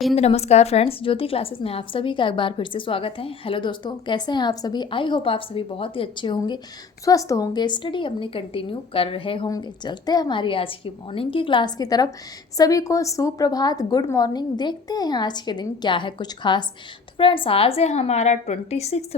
हिंद नमस्कार फ्रेंड्स, ज्योति क्लासेस में आप सभी का एक बार फिर से स्वागत है। हेलो दोस्तों, कैसे हैं आप सभी? आई होप आप सभी बहुत ही अच्छे होंगे, स्वस्थ होंगे, स्टडी अपनी कंटिन्यू कर रहे होंगे। चलते हैं हमारी आज की मॉर्निंग की क्लास की तरफ। सभी को सुप्रभात, गुड मॉर्निंग। देखते हैं आज के दिन क्या है कुछ खास। तो फ्रेंड्स, आज है हमारा 26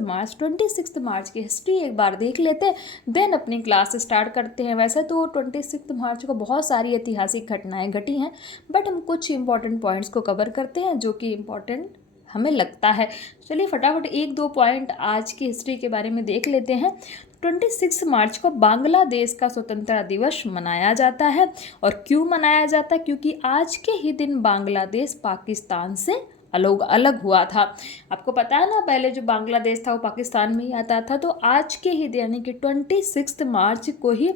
मार्च की हिस्ट्री एक बार देख लेते हैं, देन अपनी क्लास स्टार्ट करते हैं। वैसे तो 26 मार्च को बहुत सारी ऐतिहासिक घटनाएं घटी हैं, बट हम कुछ इंपॉर्टेंट पॉइंट्स को कवर करते हैं जो कि इम्पॉर्टेंट हमें लगता है। चलिए फटाफट एक दो पॉइंट आज की हिस्ट्री के बारे में देख लेते हैं। 26 मार्च को बांग्लादेश का स्वतंत्रता दिवस मनाया जाता है। और क्यों मनाया जाता है? क्योंकि आज के ही दिन बांग्लादेश पाकिस्तान से अलग अलग हुआ था। आपको पता है ना, पहले जो बांग्लादेश था वो पाकिस्तान में ही आता था। तो आज के ही दिन यानी कि 26 मार्च को ही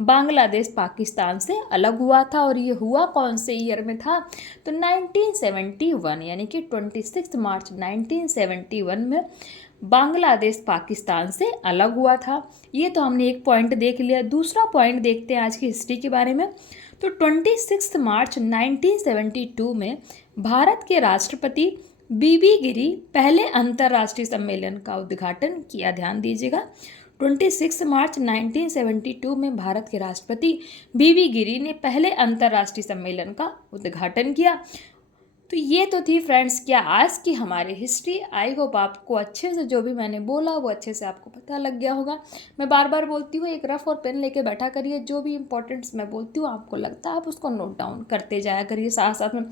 बांग्लादेश पाकिस्तान से अलग हुआ था। और ये हुआ कौन से ईयर में था? तो 1971, यानी कि 26 मार्च 1971 में बांग्लादेश पाकिस्तान से अलग हुआ था। ये तो हमने एक पॉइंट देख लिया। दूसरा पॉइंट देखते हैं आज की हिस्ट्री के बारे में। तो 26 मार्च 1972 में भारत के राष्ट्रपति बीबी गिरी पहले अंतर्राष्ट्रीय सम्मेलन का उद्घाटन किया। ध्यान दीजिएगा, 26 मार्च 1972 में भारत के राष्ट्रपति बीबी गिरी ने पहले अंतर्राष्ट्रीय सम्मेलन का उद्घाटन किया। तो ये तो थी फ्रेंड्स क्या आज की हमारी हिस्ट्री। आई होप आपको अच्छे से जो भी मैंने बोला वो अच्छे से आपको पता लग गया होगा। मैं बार बार बोलती हूँ, एक रफ और पेन लेके बैठा करिए। जो भी इंपॉर्टेंट्स मैं बोलती हूँ आपको लगता है आप उसको नोट डाउन करते जाया करिए साथ साथ में।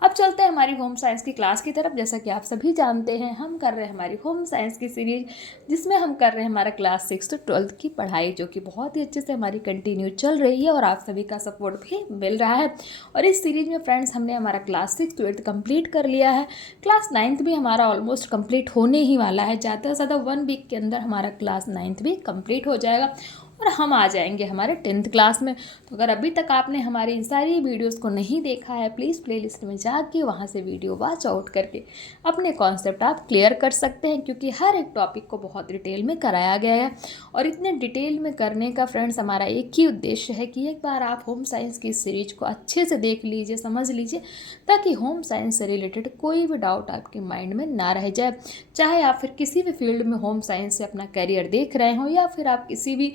अब चलते हैं हमारी होम साइंस की क्लास की तरफ। जैसा कि आप सभी जानते हैं, हम कर रहे हैं हमारी होम साइंस की सीरीज, जिसमें हम कर रहे हैं हमारा क्लास 6 to 12 की पढ़ाई, जो कि बहुत ही अच्छे से हमारी कंटिन्यू चल रही है और आप सभी का सपोर्ट भी मिल रहा है। और इस सीरीज में फ्रेंड्स हमने हमारा क्लास 6 to 8 कंप्लीट कर लिया है। क्लास 9th भी हमारा ऑलमोस्ट कंप्लीट होने ही वाला है। ज़्यादा से ज़्यादा 1 वीक के अंदर हमारा क्लास 9th भी कंप्लीट हो जाएगा और हम आ जाएंगे हमारे 10th क्लास में। तो अगर अभी तक आपने हमारी इन सारी वीडियोस को नहीं देखा है, प्लीज़ प्लेलिस्ट में जाके वहाँ से वीडियो वॉच आउट करके अपने कॉन्सेप्ट आप क्लियर कर सकते हैं, क्योंकि हर एक टॉपिक को बहुत डिटेल में कराया गया है। और इतने डिटेल में करने का फ्रेंड्स हमारा एक ही उद्देश्य है कि एक बार आप होम साइंस की सीरीज को अच्छे से देख लीजिए, समझ लीजिए, ताकि होम साइंस से रिलेटेड कोई भी डाउट आपके माइंड में ना रह जाए। चाहे आप फिर किसी भी फील्ड में होम साइंस से अपना करियर देख रहे हो या फिर आप किसी भी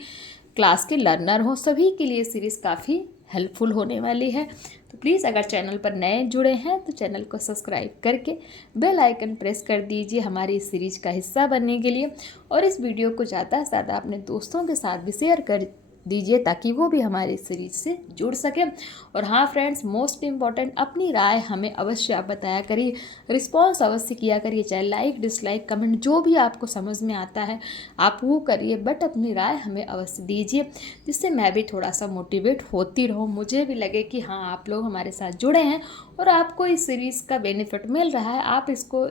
क्लास के लर्नर हो, सभी के लिए सीरीज़ काफ़ी हेल्पफुल होने वाली है। तो प्लीज़ अगर चैनल पर नए जुड़े हैं तो चैनल को सब्सक्राइब करके बेल आइकन प्रेस कर दीजिए हमारी इस सीरीज़ का हिस्सा बनने के लिए। और इस वीडियो को ज़्यादा से ज़्यादा अपने दोस्तों के साथ भी शेयर कर दीजिए ताकि वो भी हमारी सीरीज से जुड़ सके। और हाँ फ्रेंड्स, मोस्ट इम्पॉर्टेंट, अपनी राय हमें अवश्य आप बताया करिए, रिस्पॉन्स अवश्य किया करिए, चाहे लाइक डिसलाइक कमेंट जो भी आपको समझ में आता है आप वो करिए, बट अपनी राय हमें अवश्य दीजिए, जिससे मैं भी थोड़ा सा मोटिवेट होती रहूँ, मुझे भी लगे कि हाँ आप लोग हमारे साथ जुड़े हैं और आपको इस सीरीज़ का बेनिफिट मिल रहा है, आप इसको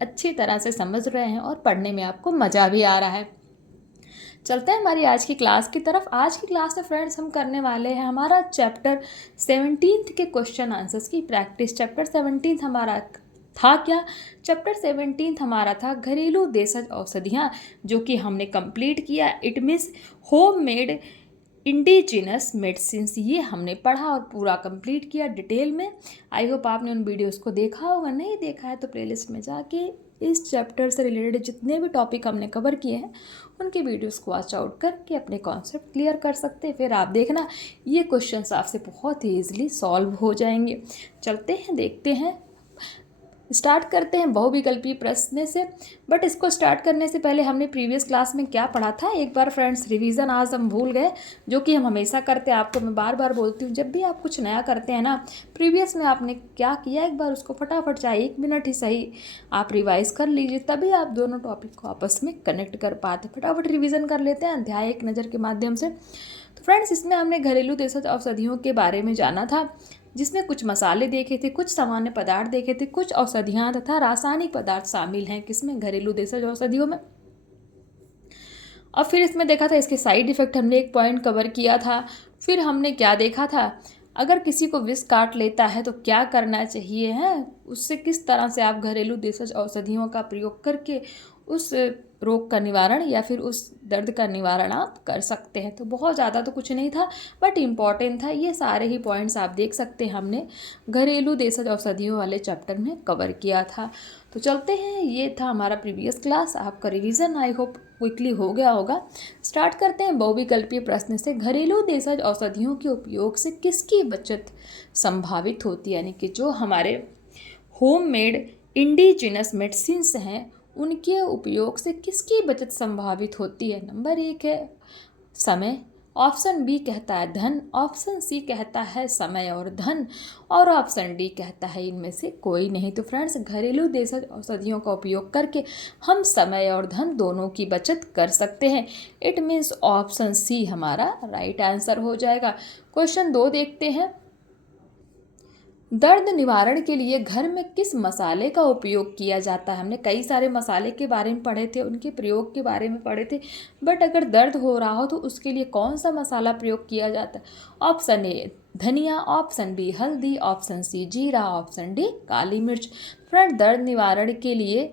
अच्छी तरह से समझ रहे हैं और पढ़ने में आपको मज़ा भी आ रहा है। चलते हैं हमारी आज की क्लास की तरफ। आज की क्लास में फ्रेंड्स हम करने वाले हैं हमारा चैप्टर 17 के क्वेश्चन आंसर्स की प्रैक्टिस। चैप्टर 17 हमारा था क्या? चैप्टर 17 हमारा था घरेलू देशज औषधियाँ, जो कि हमने कंप्लीट किया। It means home made indigenous medicines, ये हमने पढ़ा और पूरा कंप्लीट किया डिटेल में। आई होप आपने उन वीडियोस को देखा होगा, नहीं देखा है तो प्लेलिस्ट में जाके इस चैप्टर से रिलेटेड जितने भी टॉपिक हमने कवर किए हैं उनके वीडियोस को वॉच आउट करके अपने कॉन्सेप्ट क्लियर कर सकते हैं। फिर आप देखना ये क्वेश्चंस आपसे बहुत ही ईजिली सॉल्व हो जाएंगे। चलते हैं, देखते हैं, स्टार्ट करते हैं बहुविकल्पीय प्रश्न से। बट इसको स्टार्ट करने से पहले हमने प्रीवियस क्लास में क्या पढ़ा था एक बार फ्रेंड्स रिवीजन आज हम भूल गए, जो कि हम हमेशा करते हैं। आपको मैं बार बार बोलती हूँ, जब भी आप कुछ नया करते हैं ना, प्रीवियस में आपने क्या किया एक बार उसको फटाफट, चाहे 1 मिनट ही सही, आप रिवाइज कर लीजिए, तभी आप दोनों टॉपिक को आपस में कनेक्ट कर पाते। फटाफट रिविज़न कर लेते हैं अध्याय एक नज़र के माध्यम से। तो फ्रेंड्स, इसमें हमने घरेलू देशज औषधियों के बारे में जाना था, जिसमें कुछ मसाले देखे थे, कुछ सामान्य पदार्थ देखे थे, कुछ औषधियाँ तथा रासायनिक पदार्थ शामिल हैं किसमें? घरेलू देशज औषधियों में। और फिर इसमें देखा था इसके साइड इफ़ेक्ट, हमने एक पॉइंट कवर किया था। फिर हमने क्या देखा था, अगर किसी को विष काट लेता है तो क्या करना चाहिए है, उससे किस तरह से आप घरेलू देशज औषधियों का प्रयोग करके उस रोग का निवारण या फिर उस दर्द का निवारण आप कर सकते हैं। तो बहुत ज़्यादा तो कुछ नहीं था, बट इम्पॉर्टेंट था। ये सारे ही पॉइंट्स आप देख सकते हैं हमने घरेलू देशज औषधियों वाले चैप्टर में कवर किया था। तो चलते हैं, ये था हमारा प्रीवियस क्लास। आपका रिवीजन आई होप क्विकली हो गया होगा। स्टार्ट करते हैं बहुविकल्पीय प्रश्न से। घरेलू देशज औषधियों के उपयोग से किसकी बचत संभावित होती है, यानी कि जो हमारे होम मेड इंडिजिनस मेडिसिन्स हैं उनके उपयोग से किसकी बचत संभावित होती है। नंबर 1 है समय, ऑप्शन बी कहता है धन, ऑप्शन सी कहता है समय और धन, और ऑप्शन डी कहता है इनमें से कोई नहीं। तो फ्रेंड्स, घरेलू देशज औषधियों का उपयोग करके हम समय और धन दोनों की बचत कर सकते हैं। इट मीन्स ऑप्शन सी हमारा राइट आंसर हो जाएगा। क्वेश्चन 2 देखते हैं। दर्द निवारण के लिए घर में किस मसाले का उपयोग किया जाता है। हमने कई सारे मसाले के बारे में पढ़े थे, उनके प्रयोग के बारे में पढ़े थे, बट अगर दर्द हो रहा हो तो उसके लिए कौन सा मसाला प्रयोग किया जाता है। ऑप्शन ए धनिया, ऑप्शन बी हल्दी, ऑप्शन सी जीरा, ऑप्शन डी काली मिर्च। फ्रेंड, दर्द निवारण के लिए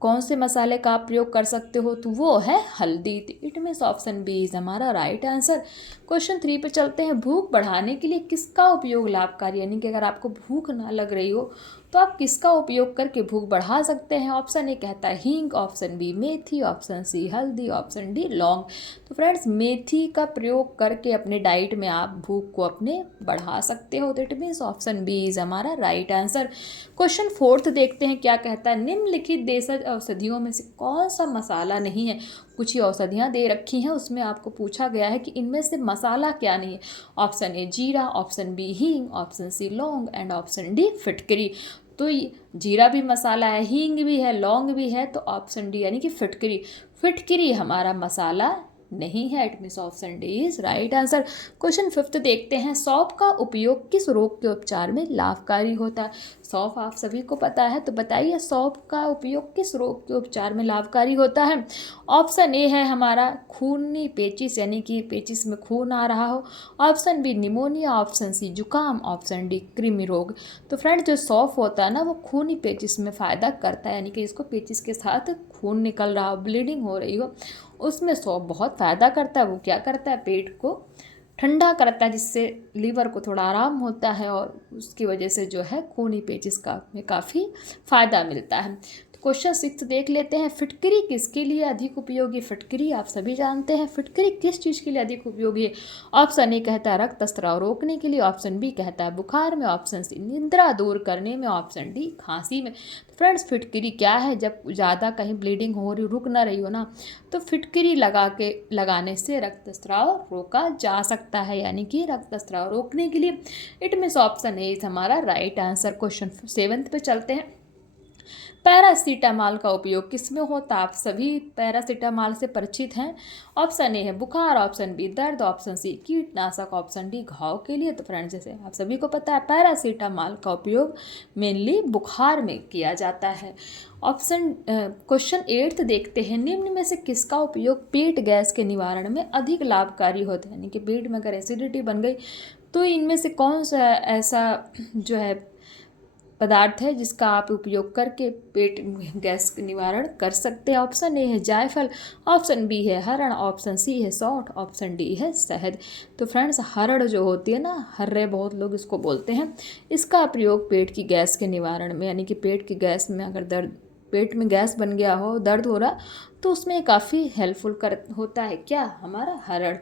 कौन से मसाले का आप प्रयोग कर सकते हो, तो वो है हल्दी। It means option B is हमारा राइट आंसर। क्वेश्चन 3 पे चलते हैं। भूख बढ़ाने के लिए किसका उपयोग लाभकारी, यानी कि अगर आपको भूख ना लग रही हो तो आप किसका उपयोग करके भूख बढ़ा सकते हैं। ऑप्शन ए कहता है हींग, ऑप्शन बी मेथी, ऑप्शन सी हल्दी, ऑप्शन डी लौंग। तो फ्रेंड्स, मेथी का प्रयोग करके अपने डाइट में आप भूख को अपने बढ़ा सकते हो। तो it means option B is हमारा राइट आंसर। क्वेश्चन 4 देखते हैं क्या कहता है। निम्नलिखित देशज औषधियों में से कौन सा मसाला नहीं है। कुछ ही औषधियाँ दे रखी हैं, उसमें आपको पूछा गया है कि इनमें से मसाला क्या नहीं है। ऑप्शन ए जीरा, ऑप्शन बी हींग, ऑप्शन सी लौंग एंड ऑप्शन डी फिटकरी। तो जीरा भी मसाला है, हींग भी है, लौंग भी है, तो ऑप्शन डी यानी कि फिटकरी। फिटकरी हमारा मसाला नहीं है। It means option D is right answer. Question 5 देखते हैं। सौंफ का उपयोग किस रोग के उपचार में लाभकारी होता है। सौंफ आप सभी को पता है, तो बताइए सौंफ का उपयोग किस रोग के उपचार में लाभकारी होता है। ऑप्शन ए है हमारा खूनी पेचिस, यानी कि पेचिस में खून आ रहा हो, option B pneumonia, option C जुकाम, ऑप्शन डी कृमि रोग। तो फ्रेंड, जो सौंफ होता है ना वो खूनी पेचिस में फ़ायदा करता है, यानी कि इसको पेचिस के साथ खून निकल रहा हो, ब्लीडिंग हो रही हो, उसमें सौंफ बहुत फ़ायदा करता है। वो क्या करता है, पेट को ठंडा करता है, जिससे लीवर को थोड़ा आराम होता है और उसकी वजह से जो है खूनी पेचिस का में काफ़ी फ़ायदा मिलता है। तो क्वेश्चन 6 देख लेते हैं। फिटकरी किसके लिए अधिक उपयोगी। फिटकरी आप सभी जानते हैं, फिटकरी किस चीज़ के लिए अधिक उपयोगी है। ऑप्शन ए कहता है रक्तस्राव रोकने के लिए, ऑप्शन बी कहता है बुखार में, ऑप्शन सी निद्रा दूर करने में, ऑप्शन डी खांसी में। फ्रेंड्स, फिटकरी क्या है, जब ज़्यादा कहीं ब्लीडिंग हो रही, रुक ना रही हो ना, तो फिटकरी लगाने से रक्तस्राव रोका जा सकता है, यानी कि रक्तस्राव रोकने के लिए। It means option A is हमारा राइट आंसर। क्वेश्चन 7 पे चलते हैं। पैरासीटामॉल का उपयोग किसमें होता है। आप सभी पैरासीटामॉल से परिचित हैं। ऑप्शन ए है बुखार, ऑप्शन बी दर्द, ऑप्शन सी कीटनाशक, ऑप्शन डी घाव के लिए। तो फ्रेंड्स, जैसे आप सभी को पता है पैरासीटामॉल का उपयोग मेनली बुखार में किया जाता है। क्वेश्चन 8 देखते हैं। निम्न में से किसका उपयोग पेट गैस के निवारण में अधिक लाभकारी होता है, यानी कि पेट में अगर एसिडिटी बन गई तो इनमें से कौन सा ऐसा जो है पदार्थ है जिसका आप उपयोग करके पेट गैस निवारण कर सकते हैं। ऑप्शन ए है जायफल, ऑप्शन बी है हरण, ऑप्शन सी है सौंठ, ऑप्शन डी है शहद। तो फ्रेंड्स, हरड़ जो होती है ना, हर्रे बहुत लोग इसको बोलते हैं, इसका प्रयोग पेट की गैस के निवारण में, यानी कि पेट की गैस में अगर दर्द, पेट में गैस बन गया हो, दर्द हो रहा, तो उसमें काफ़ी हेल्पफुल होता है क्या, हमारा हरड़।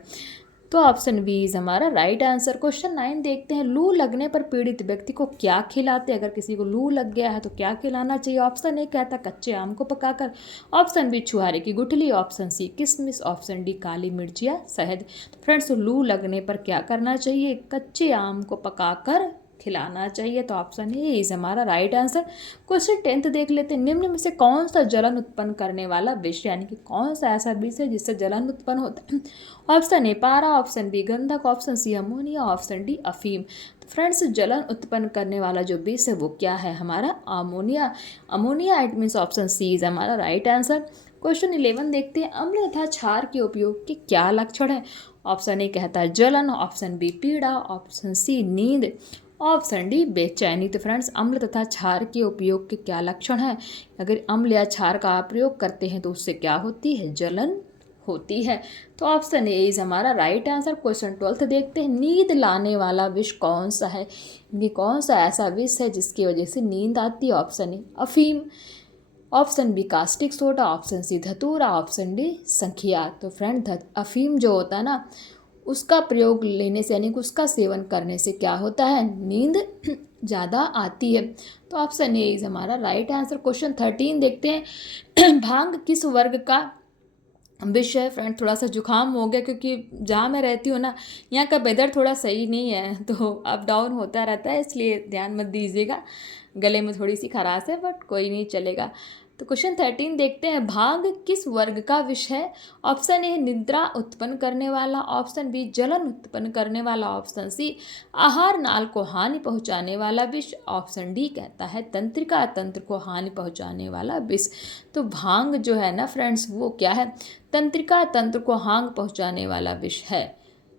तो ऑप्शन बी इज हमारा राइट आंसर। क्वेश्चन 9 देखते हैं। लू लगने पर पीड़ित व्यक्ति को क्या खिलाते हैं। अगर किसी को लू लग गया है तो क्या खिलाना चाहिए। ऑप्शन ए कहता है कच्चे आम को पकाकर, ऑप्शन बी छुहारे की गुठली, ऑप्शन सी किशमिश, ऑप्शन डी काली मिर्च या शहद। तो फ्रेंड्स, लू लगने पर क्या करना चाहिए, कच्चे आम को पकाकर खिलाना चाहिए। तो ऑप्शन ए इज हमारा राइट आंसर। क्वेश्चन 10 देख लेते हैं। निम्न में से कौन सा जलन उत्पन्न करने वाला विष, यानी कि कौन सा ऐसा विष है जिससे जलन उत्पन्न होता है। ऑप्शन ए पारा, ऑप्शन बी गंधक, option C ammonia, option D अफीम। तो फ्रेंड्स, जलन उत्पन्न करने वाला जो विष है वो क्या है, हमारा ammonia. Ammonia, it means option C is हमारा राइट आंसर। क्वेश्चन 11 देखते हैं। अम्ल तथा क्षार के उपयोग के क्या लक्षण है। ऑप्शन ए कहता है जलन, ऑप्शन बी पीड़ा, ऑप्शन सी नींद, ऑप्शन डी बेचैनी। तो फ्रेंड्स, अम्ल तथा क्षार के उपयोग के क्या लक्षण हैं? अगर अम्ल या क्षार का आप प्रयोग करते हैं तो उससे क्या होती है? जलन होती है। तो ऑप्शन ए इज हमारा राइट आंसर। क्वेश्चन 12 देखते हैं, नींद लाने वाला विष कौन सा है? ये कौन सा ऐसा विष है जिसकी वजह से नींद आती है? ऑप्शन ए अफीम, option B caustic soda, option C धतूरा, ऑप्शन डी संखिया। तो फ्रेंड, अफीम जो होता है ना, उसका प्रयोग लेने से यानी कि उसका सेवन करने से क्या होता है? नींद ज़्यादा आती है। तो ऑप्शन ए इज हमारा राइट आंसर। क्वेश्चन 13 देखते हैं, भांग किस वर्ग का विषय? फ्रेंड, थोड़ा सा जुकाम हो गया क्योंकि जहाँ मैं रहती हूँ ना, यहाँ का वेदर थोड़ा सही नहीं है, तो अप डाउन होता रहता है, इसलिए ध्यान मत दीजिएगा। गले में थोड़ी सी खराश है, बट कोई नहीं, चलेगा। तो क्वेश्चन 13 देखते हैं, भांग किस वर्ग का विष है? ऑप्शन ए निद्रा उत्पन्न करने वाला, ऑप्शन बी जलन उत्पन्न करने वाला, ऑप्शन सी आहार नाल को हानि पहुंचाने वाला विष, ऑप्शन डी कहता है तंत्रिका तंत्र को हानि पहुंचाने वाला विष। तो भांग जो है ना फ्रेंड्स, वो क्या है? तंत्रिका तंत्र को हानि पहुंचाने वाला विष है,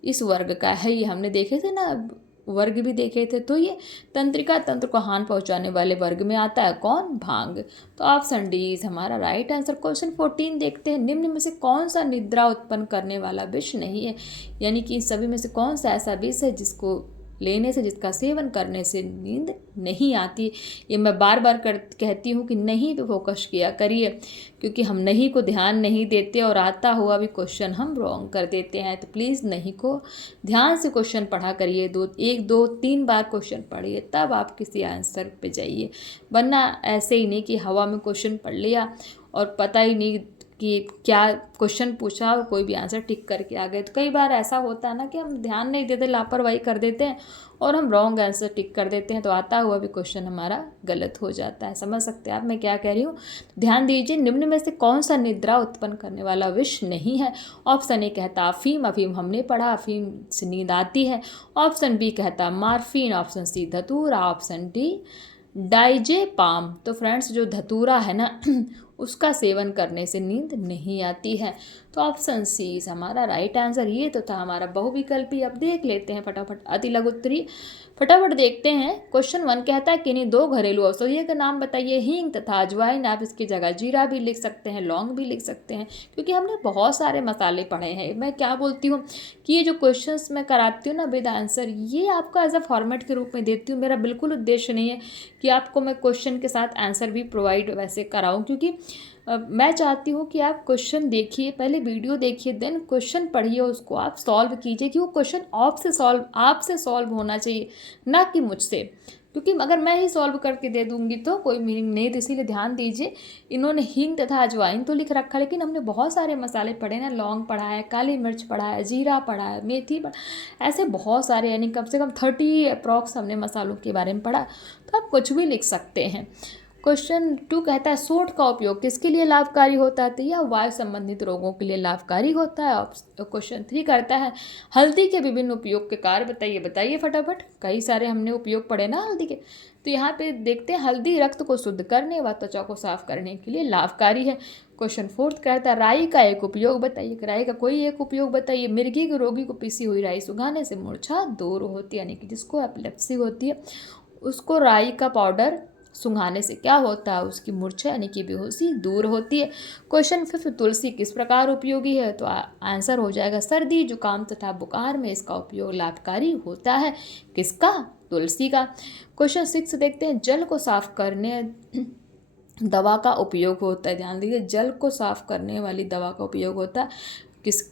इस वर्ग का है। ये हमने देखे थे ना, वर्ग भी देखे थे, तो ये तंत्रिका तंत्र को हानि पहुंचाने वाले वर्ग में आता है। कौन? भांग। तो ऑप्शन डी इज हमारा राइट आंसर। क्वेश्चन 14 देखते हैं, निम्न में से कौन सा निद्रा उत्पन्न करने वाला विष नहीं है? यानी कि सभी में से कौन सा ऐसा विष है जिसको लेने से, जिसका सेवन करने से नींद नहीं आती? ये मैं बार बार कहती हूँ कि नहीं पे फोकस किया करिए, क्योंकि हम नहीं को ध्यान नहीं देते और आता हुआ भी क्वेश्चन हम रॉन्ग कर देते हैं। तो प्लीज़ नहीं को ध्यान से क्वेश्चन पढ़ा करिए, 1 2 3 बार क्वेश्चन पढ़िए, तब आप किसी आंसर पे जाइए। वरना ऐसे ही नहीं कि हवा में क्वेश्चन पढ़ लिया और पता ही नहीं कि क्या क्वेश्चन पूछा और कोई भी आंसर टिक करके आ गए। तो कई बार ऐसा होता है ना कि हम ध्यान नहीं देते, लापरवाही कर देते हैं और हम रॉन्ग आंसर टिक कर देते हैं, तो आता हुआ भी क्वेश्चन हमारा गलत हो जाता है। समझ सकते हैं आप मैं क्या कह रही हूँ? ध्यान दीजिए, निम्न में से कौन सा निद्रा उत्पन्न करने वाला विष नहीं है? ऑप्शन ए कहता अफीम, अफीम हमने पढ़ा, अफीम से नींद आती है। ऑप्शन बी कहता मार्फिन, ऑप्शन सी धतूरा, ऑप्शन डी डाइजेपाम। तो फ्रेंड्स, जो धतूरा है ना उसका सेवन करने से नींद नहीं आती है। तो ऑप्शन सी इज हमारा राइट आंसर। ये तो था हमारा बहुविकल्पी। अब देख लेते हैं फटाफट अति लघु उत्तरी, फटाफट देखते हैं। क्वेश्चन 1 कहता है किन्हीं 2 घरेलू औषधियों के नाम बताइए। हींग तथा अजवाइन, आप इसकी जगह जीरा भी लिख सकते हैं, लौंग भी लिख सकते हैं, क्योंकि हमने बहुत सारे मसाले पढ़े हैं। मैं क्या बोलती हूँ कि ये जो क्वेश्चंस मैं कराती हूँ ना विद आंसर, ये आपको एज अ फॉर्मेट के रूप में देती हूँ। मेरा बिल्कुल उद्देश्य नहीं है कि आपको मैं क्वेश्चन के साथ आंसर भी प्रोवाइड वैसे कराऊँ, क्योंकि मैं चाहती हूँ कि आप क्वेश्चन देखिए, पहले वीडियो देखिए, देन क्वेश्चन पढ़िए, उसको आप सॉल्व कीजिए, कि वो क्वेश्चन आपसे सॉल्व होना चाहिए, ना कि मुझसे। क्योंकि अगर मैं ही सॉल्व करके दे दूंगी तो कोई मीनिंग नहीं। तो इसीलिए ध्यान दीजिए, इन्होंने हींग तथा अजवाइन तो लिख रखा, लेकिन हमने बहुत सारे मसाले पढ़े ना, लौंग पढ़ा है, काली मिर्च पढ़ा है, जीरा पढ़ा है, मेथी पढ़ा, ऐसे बहुत सारे, यानी कम से कम 30 अप्रॉक्स हमने मसालों के बारे में पढ़ा। तो आप कुछ भी लिख सकते हैं। क्वेश्चन 2 कहता है सोंठ का उपयोग किसके लिए लाभकारी होता है? तो यह वायु संबंधित रोगों के लिए लाभकारी होता है। क्वेश्चन 3 करता है हल्दी के विभिन्न उपयोग के कार्य बताइए। बताइए फटाफट, कई सारे हमने उपयोग पढ़े ना हल्दी के। तो यहाँ पे देखते हैं, हल्दी रक्त को शुद्ध करने व त्वचा को साफ करने के लिए लाभकारी है। क्वेश्चन 4 कहता है राई का एक उपयोग बताइए। राई का कोई एक उपयोग बताइए। मिर्गी के रोगी को पीसी हुई राई सुखाने से मूर्छा दूर होती है, यानी कि जिसको एपिलेप्सी होती है उसको राई का पाउडर सुंघाने से क्या होता है? उसकी मूर्छा यानी कि बेहोशी दूर होती है। क्वेश्चन 5 तुलसी किस प्रकार उपयोगी है? तो आंसर हो जाएगा सर्दी जुकाम तथा बुखार में इसका उपयोग लाभकारी होता है। किसका? तुलसी का। क्वेश्चन 6 देखते हैं जल को साफ करने दवा का उपयोग होता है। ध्यान दीजिए, जल को साफ करने वाली दवा का उपयोग होता है।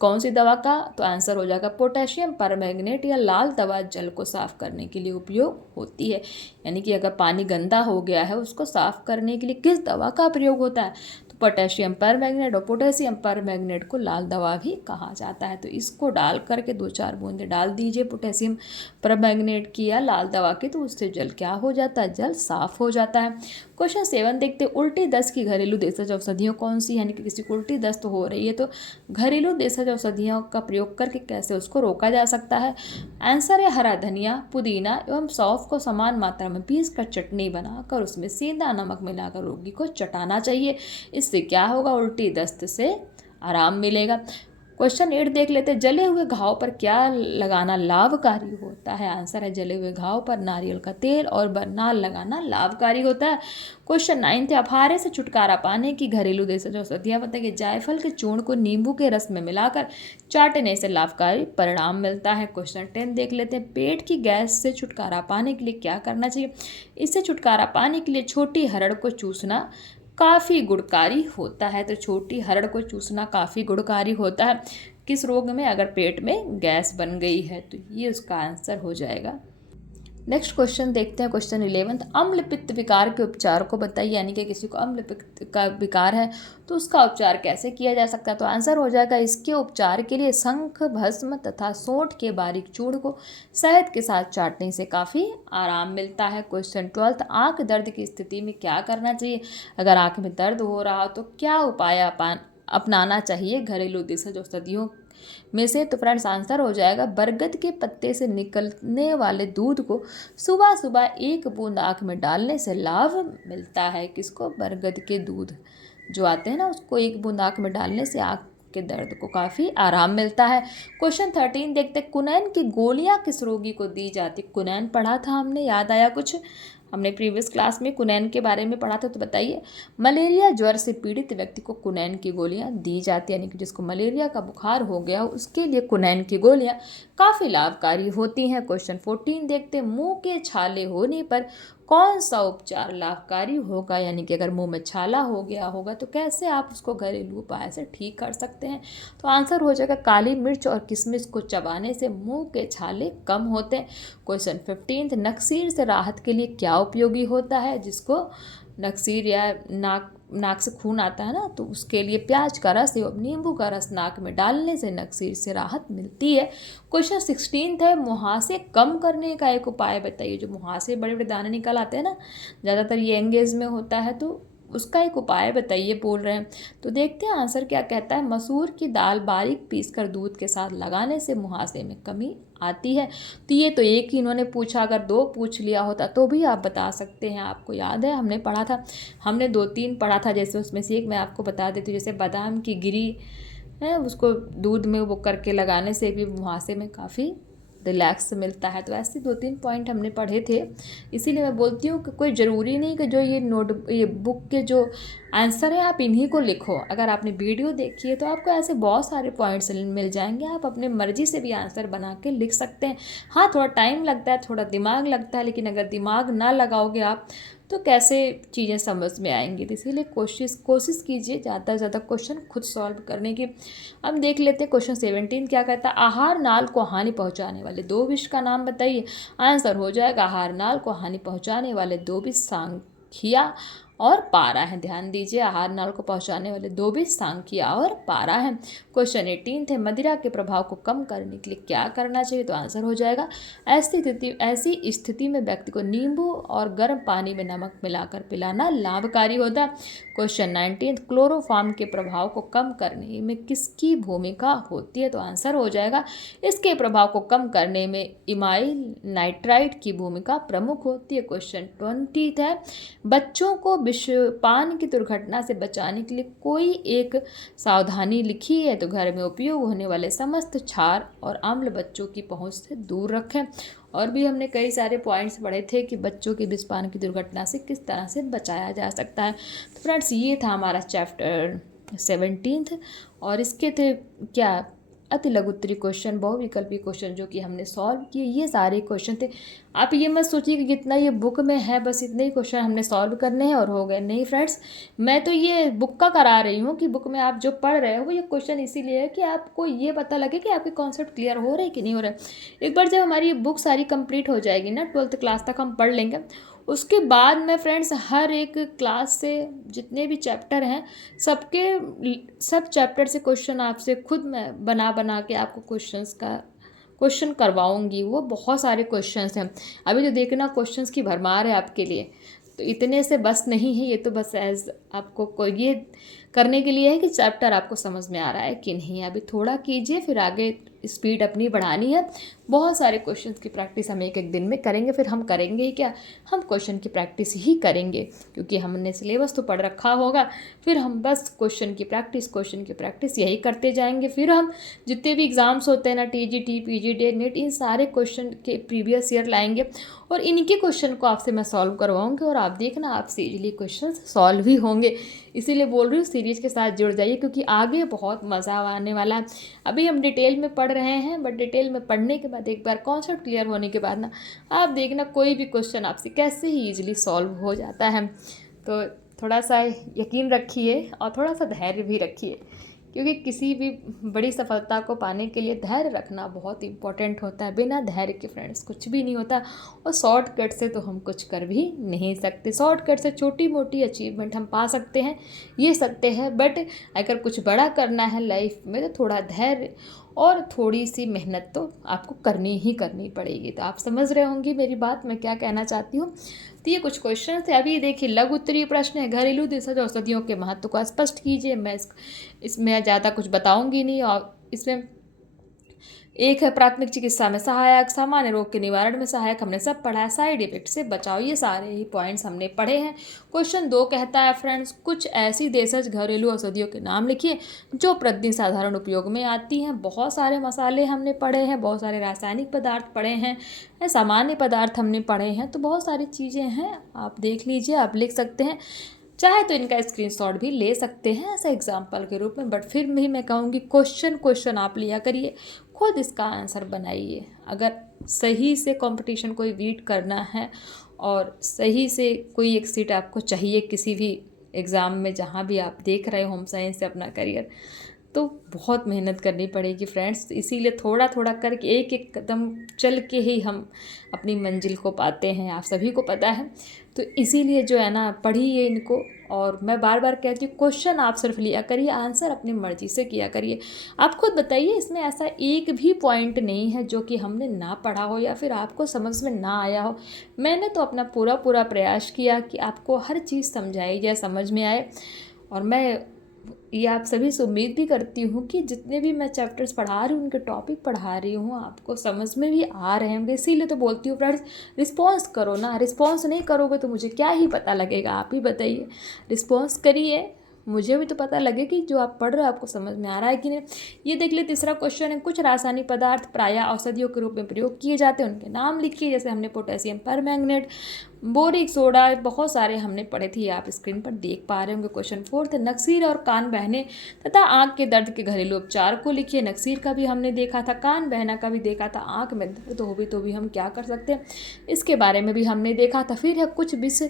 कौन सी दवा का? तो आंसर हो जाएगा पोटेशियम परमैंगनेट या लाल दवा जल को साफ करने के लिए उपयोग होती है। यानी कि अगर पानी गंदा हो गया है उसको साफ करने के लिए किस दवा का प्रयोग होता है? तो पोटेशियम परमैंगनेट, और पोटेशियम परमैंगनेट को लाल दवा भी कहा जाता है। तो इसको डाल करके 2-4 बूंदे डाल दीजिए पोटेशियम परमैंगनेट की या लाल दवा की, तो उससे जल क्या हो जाता है? जल साफ हो जाता है। क्वेश्चन 7 देखते हैं उल्टी दस्त की घरेलू देशज औषधियों कौन सी? यानी कि किसी को उल्टी दस्त हो रही है तो घरेलू देशज औषधियों का प्रयोग करके कैसे उसको रोका जा सकता है? आंसर है हरा धनिया, पुदीना एवं सौंफ को समान मात्रा में पीस कर चटनी बनाकर उसमें सेंधा नमक मिलाकर रोगी को चटाना चाहिए। इससे क्या होगा? उल्टी दस्त से आराम मिलेगा। क्वेश्चन 8 देख लेते हैं, जले हुए घाव पर क्या लगाना लाभकारी होता है। आंसर है जले हुए घाव पर नारियल का तेल और बरनाल लगाना लाभकारी होता है। क्वेश्चन 9 थे, अफारे से छुटकारा पाने की घरेलू देसी औषधियाँ बताइए। जायफल के चूर्ण को नींबू के रस में मिलाकर चाटने से लाभकारी परिणाम मिलता है। क्वेश्चन 10 देख लेते हैं, पेट की गैस से छुटकारा पाने के लिए क्या करना चाहिए। इससे छुटकारा पाने के लिए छोटी हरड़ को चूसना काफ़ी गुणकारी होता है। तो छोटी हरड़ को चूसना काफ़ी गुणकारी होता है किस रोग में, अगर पेट में गैस बन गई है। तो ये उसका आंसर हो जाएगा। नेक्स्ट क्वेश्चन देखते हैं, क्वेश्चन 11, अम्ल पित्त विकार के उपचार को बताइए। यानी कि किसी को अम्ल पित्त का विकार है तो उसका उपचार कैसे किया जा सकता है। तो आंसर हो जाएगा, इसके उपचार के लिए शंख भस्म तथा सोंठ के बारीक चूर्ण को शहद के साथ चाटने से काफ़ी आराम मिलता है। क्वेश्चन 12, आँख दर्द की स्थिति में क्या करना चाहिए। अगर आँख में दर्द हो रहा हो तो क्या उपाय अपनाना चाहिए घरेलू देसी औषधियों में से। तो फ्रेंड्स आंसर हो जाएगा, बरगद के पत्ते से निकलने वाले दूध को सुबह सुबह 1 बूंद आँख में डालने से लाभ मिलता है। किसको, बरगद के दूध जो आते हैं ना, उसको 1 बूंद आँख में डालने से आँख के दर्द को काफ़ी आराम मिलता है। क्वेश्चन 13 देखते, कुनैन की गोलियां किस रोगी को दी जाती। कुनैन पढ़ा था हमने, याद आया कुछ, हमने प्रीवियस क्लास में कुनैन के बारे में पढ़ा था। तो बताइए, मलेरिया ज्वर से पीड़ित व्यक्ति को कुनैन की गोलियां दी जाती है। यानी कि जिसको मलेरिया का बुखार हो गया उसके लिए कुनैन की गोलियां काफ़ी लाभकारी होती हैं। क्वेश्चन 14 देखते हैं, मुंह के छाले होने पर कौन सा उपचार लाभकारी होगा। यानी कि अगर मुंह में छाला हो गया होगा तो कैसे आप उसको घरेलू उपाय से ठीक कर सकते हैं। तो आंसर हो जाएगा, काली मिर्च और किशमिश को चबाने से मुंह के छाले कम होते हैं। क्वेश्चन 15, नक्सीर से राहत के लिए क्या उपयोगी होता है। जिसको नक्सीर या नाक से खून आता है ना, तो उसके लिए प्याज का रस एवं नींबू का रस नाक में डालने से नक्सीर से राहत मिलती है। क्वेश्चन 16 है, मुहासे कम करने का एक उपाय बताइए। जो मुहासे बड़े बड़े दाने निकल आते हैं ना, ज़्यादातर ये यंग एज में होता है, तो उसका एक उपाय बताइए बोल रहे हैं। तो देखते हैं आंसर क्या कहता है, मसूर की दाल बारीक पीसकर दूध के साथ लगाने से मुहासे में कमी आती है। तो ये तो एक ही इन्होंने पूछा, अगर 2 पूछ लिया होता तो भी आप बता सकते हैं। आपको याद है हमने पढ़ा था, हमने 2-3 पढ़ा था, जैसे उसमें से एक मैं आपको बता देती हूँ। जैसे बादाम की गिरी है, उसको दूध में वो करके लगाने से भी मुहासे में काफ़ी रिलैक्स मिलता है। तो ऐसे 2-3 पॉइंट हमने पढ़े थे, इसीलिए मैं बोलती हूँ कि कोई ज़रूरी नहीं कि जो ये बुक के जो आंसर है आप इन्हीं को लिखो। अगर आपने वीडियो देखी है तो आपको ऐसे बहुत सारे पॉइंट्स मिल जाएंगे, आप अपने मर्जी से भी आंसर बना के लिख सकते हैं। हाँ, थोड़ा टाइम लगता है, थोड़ा दिमाग लगता है, लेकिन अगर दिमाग ना लगाओगे आप तो कैसे चीज़ें समझ में आएंगी। तो इसीलिए कोशिश कीजिए ज़्यादा से ज़्यादा क्वेश्चन खुद सॉल्व करने की। अब देख लेते हैं क्वेश्चन 17 क्या कहता है, आहार नाल को हानि पहुंचाने वाले 2 विष का नाम बताइए। आंसर हो जाएगा, आहार नाल को हानि पहुंचाने वाले 2 विष सांखिया और पारा है। ध्यान दीजिए, आहार नाल को पहुंचाने वाले 2 विष सांखिया और पारा है। क्वेश्चन 18 थे, मदिरा के प्रभाव को कम करने के लिए क्या करना चाहिए। तो आंसर हो जाएगा, ऐसी स्थिति में व्यक्ति को नींबू और गर्म पानी में नमक मिलाकर पिलाना लाभकारी होता है। क्वेश्चन 19, क्लोरोफॉर्म के प्रभाव को कम करने में किसकी भूमिका होती है। तो आंसर हो जाएगा, इसके प्रभाव को कम करने में इमाइल नाइट्राइट की भूमिका प्रमुख होती है। क्वेश्चन 20 है, बच्चों को विषपान की दुर्घटना से बचाने के लिए कोई एक सावधानी लिखी है। तो घर में उपयोग होने वाले समस्त क्षार और अम्ल बच्चों की पहुंच से दूर रखें। और भी हमने कई सारे पॉइंट्स पढ़े थे कि बच्चों के विषपान की दुर्घटना से किस तरह से बचाया जा सकता है। तो फ्रेंड्स ये था हमारा चैप्टर 17 और इसके थे क्या, अति लघुत्तरी क्वेश्चन, बहुविकल्पी क्वेश्चन जो कि हमने सॉल्व किए। ये सारे क्वेश्चन थे। आप ये मत सोचिए कि जितना ये बुक में है बस इतने ही क्वेश्चन हमने सॉल्व करने हैं और हो गए। नहीं फ्रेंड्स, मैं तो ये बुक का करा रही हूँ कि बुक में आप जो पढ़ रहे हो ये क्वेश्चन इसीलिए है कि आपको ये पता लगे कि आपके कॉन्सेप्ट क्लियर हो रहे हैं कि नहीं हो रहे। एक बार जब हमारी ये बुक सारी कंप्लीट हो जाएगी ना, 12th क्लास तक हम पढ़ लेंगे, उसके बाद मैं फ्रेंड्स हर एक क्लास से जितने भी चैप्टर हैं सब चैप्टर से क्वेश्चन आपसे खुद मैं बना के आपको क्वेश्चन करवाऊंगी। वो बहुत सारे क्वेश्चंस हैं। अभी तो देखना क्वेश्चंस की भरमार है आपके लिए, तो इतने से बस नहीं है। ये तो बस एज आपको कोई ये करने के लिए है कि चैप्टर आपको समझ में आ रहा है कि नहीं। अभी थोड़ा कीजिए, फिर आगे स्पीड अपनी बढ़ानी है। बहुत सारे क्वेश्चंस की प्रैक्टिस हम एक एक दिन में करेंगे। फिर हम करेंगे ही क्या, हम क्वेश्चन की प्रैक्टिस ही करेंगे, क्योंकि हमने सिलेबस तो पढ़ रखा होगा। फिर हम बस क्वेश्चन की प्रैक्टिस यही करते जाएंगे। फिर हम जितने भी एग्ज़ाम्स होते हैं ना, TGT, PGD, नेट, इन सारे क्वेश्चन के प्रीवियस ईयर लाएंगे और इनके क्वेश्चन को आपसे मैं सॉल्व करवाऊंगी और आप देखना आपसे इजीली क्वेश्चन सॉल्व ही होंगे। इसीलिए बोल रही हूँ सीरीज़ के साथ जुड़ जाइए, क्योंकि आगे बहुत मज़ा आने वाला है। अभी हम डिटेल में पढ़ रहे हैं, बट डिटेल में पढ़ने के बाद एक बार कॉन्सेप्ट क्लियर होने के बाद ना आप देखना कोई भी क्वेश्चन आपसे कैसे ही ईजिली सॉल्व हो जाता है। तो थोड़ा सा यकीन रखिए और थोड़ा सा धैर्य भी रखिए, क्योंकि किसी भी बड़ी सफलता को पाने के लिए धैर्य रखना बहुत इंपॉर्टेंट होता है। बिना धैर्य के फ्रेंड्स कुछ भी नहीं होता, और शॉर्टकट से तो हम कुछ कर भी नहीं सकते। शॉर्टकट से छोटी मोटी अचीवमेंट हम पा सकते हैं, ये सकते हैं, बट अगर कुछ बड़ा करना है लाइफ में तो थोड़ा धैर्य और थोड़ी सी मेहनत तो आपको करनी ही करनी पड़ेगी। तो आप समझ रहे होंगे मेरी बात, मैं क्या कहना चाहती हूँ। तो ये कुछ क्वेश्चन थे। अभी देखिए, लघु उत्तरीय प्रश्न है, घरेलू देशज औषधियों के महत्व को स्पष्ट कीजिए। मैं इसमें ज़्यादा कुछ बताऊंगी नहीं। और इसमें एक है प्राथमिक चिकित्सा में सहायक, सामान्य रोग के निवारण में सहायक, हमने सब पढ़ा है। साइड इफेक्ट से बचाव, ये सारे ही पॉइंट्स हमने पढ़े हैं। क्वेश्चन 2 कहता है फ्रेंड्स, कुछ ऐसी देशज घरेलू औषधियों के नाम लिखिए जो प्रतिदिन साधारण उपयोग में आती हैं। बहुत सारे मसाले हमने पढ़े हैं, बहुत सारे रासायनिक पदार्थ पढ़े हैं, सामान्य पदार्थ हमने पढ़े हैं। तो बहुत सारी चीज़ें हैं, आप देख लीजिए, आप लिख सकते हैं। चाहे तो इनका स्क्रीनशॉट भी ले सकते हैं ऐसा एग्जाम्पल के रूप में, बट फिर भी मैं कहूँगी क्वेश्चन आप लिया करिए, खुद इसका आंसर बनाइए। अगर सही से कंपटीशन कोई बीट करना है और सही से कोई एक सीट आपको चाहिए किसी भी एग्ज़ाम में, जहाँ भी आप देख रहे हो होम साइंस से अपना करियर, तो बहुत मेहनत करनी पड़ेगी फ्रेंड्स। इसीलिए थोड़ा थोड़ा करके एक एक कदम चल के ही हम अपनी मंजिल को पाते हैं, आप सभी को पता है। तो इसीलिए जो है ना, पढ़िए इनको। और मैं बार बार कहती हूँ, क्वेश्चन आप सिर्फ लिया करिए, आंसर अपनी मर्जी से किया करिए। आप खुद बताइए, इसमें ऐसा एक भी पॉइंट नहीं है जो कि हमने ना पढ़ा हो या फिर आपको समझ में ना आया हो। मैंने तो अपना पूरा प्रयास किया कि आपको हर चीज़ समझाई जाए, समझ में आए। और मैं ये आप सभी से उम्मीद भी करती हूँ कि जितने भी मैं चैप्टर्स पढ़ा रही हूँ, उनके टॉपिक पढ़ा रही हूँ, आपको समझ में भी आ रहे होंगे। इसीलिए तो बोलती हूँ फ्रेंड्स, रिस्पॉन्स करो ना। रिस्पॉन्स नहीं करोगे तो मुझे क्या ही पता लगेगा, आप ही बताइए। रिस्पॉन्स करिए, मुझे भी तो पता लगे कि जो आप पढ़ रहे हो आपको समझ में आ रहा है कि नहीं। ये देख ले, तीसरा क्वेश्चन है, कुछ रासायनिक पदार्थ प्रायः औषधियों के रूप में प्रयोग किए जाते हैं, उनके नाम लिखिए। जैसे हमने पोटेशियम परमैंगनेट, बोरिक सोडा, बहुत सारे हमने पढ़े थे, आप स्क्रीन पर देख पा रहे होंगे। क्वेश्चन 4 है, नक्सीर और कान बहने तथा आँख के दर्द के घरेलू उपचार को लिखिए। नक्सीर का भी हमने देखा था, कान बहना का भी देखा था, आँख में दर्द हो भी तो भी हम क्या कर सकते हैं, इसके बारे में भी हमने देखा था। फिर है, कुछ विष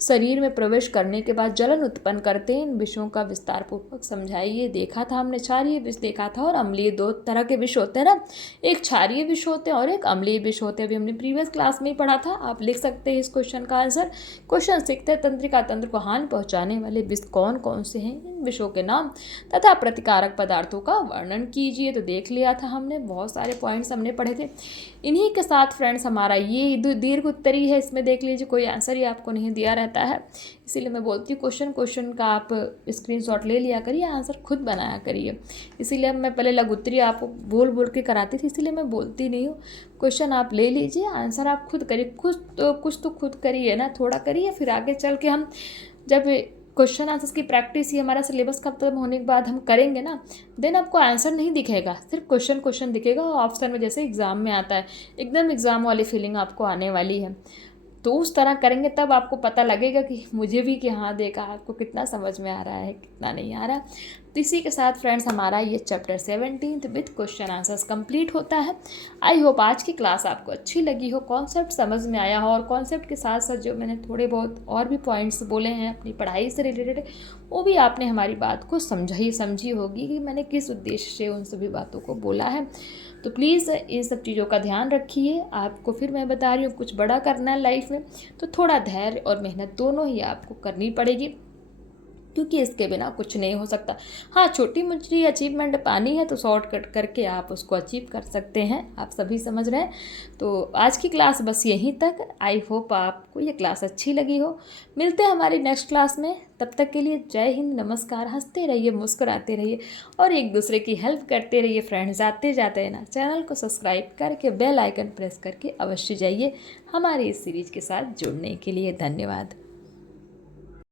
शरीर में प्रवेश करने के बाद जलन उत्पन्न करते हैं, इन विषयों का विस्तार पूर्वक समझाइए। देखा था हमने, क्षारीय विष देखा था और अम्लीय, 2 तरह के विष होते हैं ना, एक क्षारीय विष होते हैं और एक अम्लीय विष होते हैं। अभी हमने प्रीवियस क्लास में ही पढ़ा था, आप लिख सकते हैं इस क्वेश्चन का आंसर। क्वेश्चन 6 है, तंत्रिका तंत्र को हानि पहुंचाने वाले विष कौन कौन से हैं, इन विषयों के नाम तथा प्रतिकारक पदार्थों का वर्णन कीजिए। तो देख लिया था हमने, बहुत सारे पॉइंट्स हमने पढ़े थे। इन्हीं के साथ फ्रेंड्स हमारा ये दीर्घ उत्तरी है, इसमें देख लीजिए कोई आंसर ही आपको नहीं दिया रहता है। इसीलिए मैं बोलती हूँ क्वेश्चन का आप स्क्रीनशॉट ले लिया करिए, आंसर खुद बनाया करिए। इसीलिए मैं पहले लघु उत्तरी आपको बोल के कराती थी, इसीलिए मैं बोलती नहीं हूँ। क्वेश्चन आप ले लीजिए, आंसर आप खुद करिए। कुछ तो खुद करिए ना, थोड़ा करिए, फिर आगे चल के हम जब क्वेश्चन आंसर्स की प्रैक्टिस ही हमारा सिलेबस खत्म होने के बाद हम करेंगे ना, देन आपको आंसर नहीं दिखेगा, सिर्फ क्वेश्चन दिखेगा ऑप्शन में, जैसे एग्ज़ाम में आता है। एकदम एग्ज़ाम वाली फीलिंग आपको आने वाली है। तो उस तरह करेंगे तब आपको पता लगेगा कि मुझे भी कि हाँ देखा, आपको कितना समझ में आ रहा है, कितना नहीं आ रहा। तो इसी के साथ फ्रेंड्स हमारा ये chapter 17 with question answers complete होता है। आई होप आज की क्लास आपको अच्छी लगी हो, कॉन्सेप्ट समझ में आया हो, और कॉन्सेप्ट के साथ साथ जो मैंने थोड़े बहुत और भी पॉइंट्स बोले हैं अपनी पढ़ाई से रिलेटेड, वो भी आपने हमारी बात को समझी होगी कि मैंने किस उद्देश्य से उन सभी बातों को बोला है। तो प्लीज़ इन सब चीज़ों का ध्यान रखिए। आपको फिर मैं बता रही हूँ, कुछ बड़ा करना है लाइफ में तो थोड़ा धैर्य और मेहनत दोनों ही आपको करनी पड़ेगी। क्योंकि इसके बिना कुछ नहीं हो सकता। हाँ, छोटी मोटी अचीवमेंट पानी है तो शॉर्टकट करके आप उसको अचीव कर सकते हैं। आप सभी समझ रहे हैं। तो आज की क्लास बस यहीं तक। आई होप आपको ये क्लास अच्छी लगी हो। मिलते हैं हमारी नेक्स्ट क्लास में। तब तक के लिए जय हिंद, नमस्कार। हंसते रहिए, मुस्कुराते रहिए और एक दूसरे की हेल्प करते रहिए। फ्रेंड्स, आते जाते हैं ना, चैनल को सब्सक्राइब करके बेल आइकन प्रेस करके अवश्य जाइए हमारी इस सीरीज़ के साथ जुड़ने के लिए। धन्यवाद।